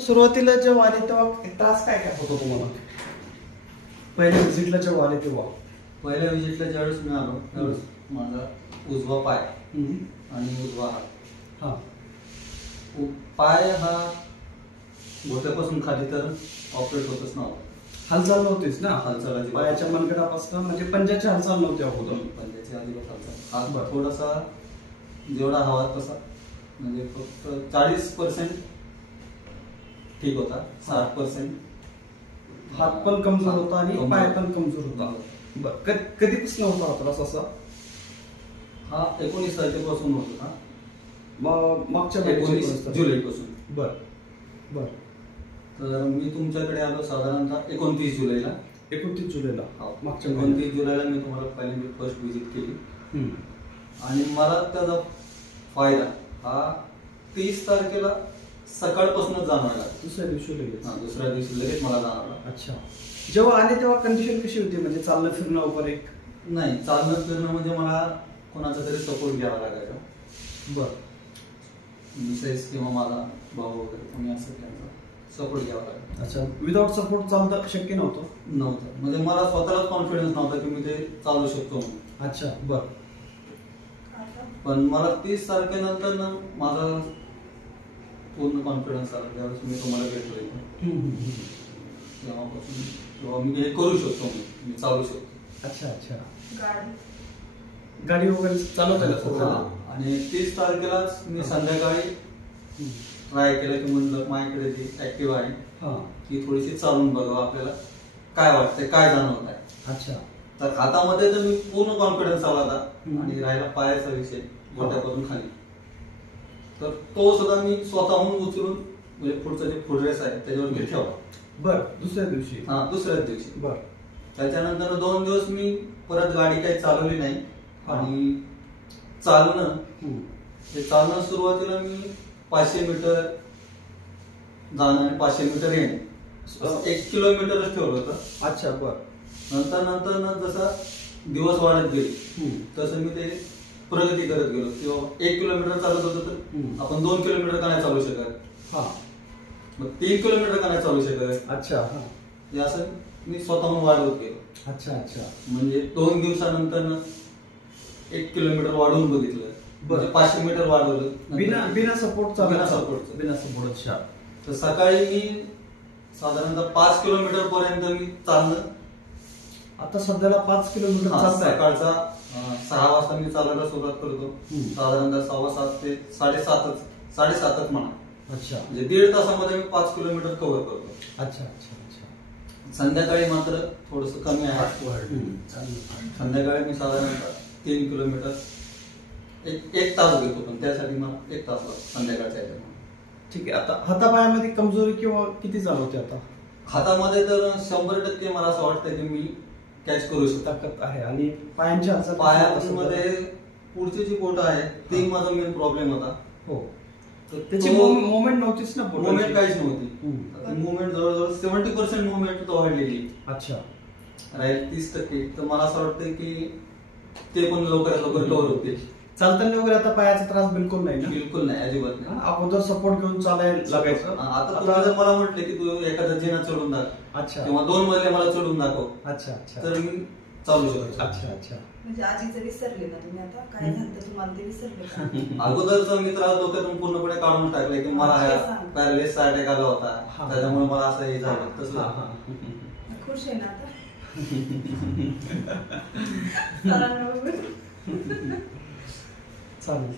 सुरुवातीला जेव्हा आले तेव्हा त्रास काय काय होतो तुम्हाला? पहिल्या व्हिजिटला जेव्हा आले तेव्हा? पहिल्या व्हिजिटला ज्यावेळेस मी आलो त्यावेळेस माझा उजवा पाय आणि उजवा हात, हा पाय हा घोट्यापासून खाली तर ऑपरेट होतच नव्हता. हालचाल नव्हतीच ना? हालचाल पायाच्या मनगटापासून म्हणजे पंजाची हालचाल नव्हती अगोदर? पंजाची अजिबात हालचाल. हात थोडासा जेवढा हवा तसा म्हणजे फक्त 40% ठीक होता, 60% हात पण कमजोर होता आणि पाय पण कमजोर होता. कधीपासून होता त्रास असा? हा 19 तारखेपासून होता. मागच्या 19 जुलैपासून. बर बर. तर मी तुमच्याकडे आलो साधारणतः 29 जुलैला. 29 जुलैला? मागच्या 29 जुलैला मी तुम्हाला पहिल्यांदा फर्स्ट व्हिजिट केली आणि मला त्याचा फायदा हा 30 तारखेला सकाळपासूनच जाणवायला. दुसऱ्या दिवशी लगेच? दुसऱ्या दिवशी लगेच मला जाणवला. अच्छा. जेव्हा आले तेव्हा कंडिशन कशी होती, म्हणजे चालणं फिरणं वगैरे? नाही, चालणं फिरणं म्हणजे मला कोणाचा तरी सपोर्ट घ्यावा लागायचा. बर. मिसेस किंवा माझा भाऊ वगैरे कोणी असं त्यांचा सपोर्ट घ्यावा लागायचा. अच्छा. विदाउट सपोर्ट चालतं शक्य नव्हतं? म्हणजे मला स्वतःलाच कॉन्फिडन्स नव्हता की मी ते चालू शकतो म्हणून. अच्छा. बर. पण मला 30 तारखेनंतर ना माझा पूर्ण कॉन्फिडन्स आला. त्यावेळेस मी तुम्हाला भेटलो तेव्हापासून तेव्हा मी हे करू शकतो, मी चालू शकतो. अच्छा अच्छा. गाडी वगैरे चालवता? आणि 30 तारखेलाच मी संध्याकाळी ट्राय केलं की म्हणलं माझ्याकडे जी ऍक्टिव्ह आहे ती थोडीशी चालून बघावं, आपल्याला काय वाटतंय, काय जाणवत आहे. अच्छा. तर हातामध्ये तर मी पूर्ण कॉन्फिडन्स आला होता आणि राहिला पायाचा विषय गोट्यापासून खाली, तर तो सुद्धा मी स्वतःहून उचलून म्हणजे पुढचं जे फुटरेस आहे त्याच्यावर मी ठेवला. बर. दुसऱ्या दिवशी? दुसऱ्याच दिवशी. बर. त्याच्यानंतर 2 दिवस मी परत गाडी काही चालवली नाही आणि चालणं सुरुवातीला मी 500 मीटर जाणं आणि 500 मीटर येणं 1 किलोमीटरच ठेवलं होतं. अच्छा. बर. नंतर जसा दिवस वाढत गेले तसं मी ते प्रगती करत गेलो. किंवा 1 किलोमीटर चालत होतं तर आपण 2 किलोमीटर का नाही चालू शकत, मग 3 किलोमीटर का नाही चालू शकत. अच्छा. हे असं मी स्वतःहून वाढवत गेलो. अच्छा अच्छा. म्हणजे 2 दिवसानंतर 1 किलोमीटर वाढवून बघितलं, म्हणजे 500 मीटर वाढवलं बिना सपोर्ट? बिना सपोर्ट. अच्छा. तर सकाळी मी साधारणतः 5 किलोमीटर पर्यंत मी चालणं. आता सध्याला 5 किलोमीटर सकाळचा 6 वाजता मी चालायला सुरुवात करतो. साधारणतः 6:15 ते 7:30 म्हणा. अच्छा. म्हणजे 1.5 तासामध्ये मी 5 किलोमीटर कव्हर करतो. अच्छा अच्छा अच्छा. संध्याकाळी मात्र थोडस कमी आहे. संध्याकाळी मी साधारणतः 3 किलोमीटर एक तास घेतो, पण त्यासाठी मला 1 तास लागतो संध्याकाळच्या ह्याच्यामध्ये. ठीक आहे. आता हातापायामध्ये कमजोरी किंवा किती जाणवते आता? हातामध्ये तर 100% मला असं वाटतं की मी कॅच करू शकतो. ताकद आहे. आणि पायांच्या पायामध्ये पुढची जी बोट आहे ती माझा मेन प्रॉब्लेम होता. हो. त्याची मुवमेंट नव्हतीच ना? मुवमेंट काहीच नव्हती. मुवमेंट जवळजवळ 70% मुवमेंट वाढलेली. अच्छा. राहील 30%. तर मला असं वाटतं की ते पण लवकरात लवकर कव्हर होते. चालताना वगैरे आता पायाचा त्रास बिलकुल नाही ना? बिलकुल नाही, अजिबात नाही. अगोदर सपोर्ट घेऊन चालायला लागायचं. आता तुम्ही जर मला म्हटले की तू एखादा जिना चढून दाखव. अच्छा. किंवा 2 मजले मला चढून दाखव. अच्छा अच्छा. तर मी चालू शकतो. अच्छा अच्छा. म्हणजे आजीचं विसरले ना तुम्ही आता? काय झालं तुम्हाला ते विसरले का? अगोदरचा मी त्रास डोक्यातून पूर्णपणे काढून टाकलाय की मला पॅरालिसिस अटॅक आला होता, त्याच्यामुळे मला असं हे झालं तसं. खुश आहे ना आता? चालेल.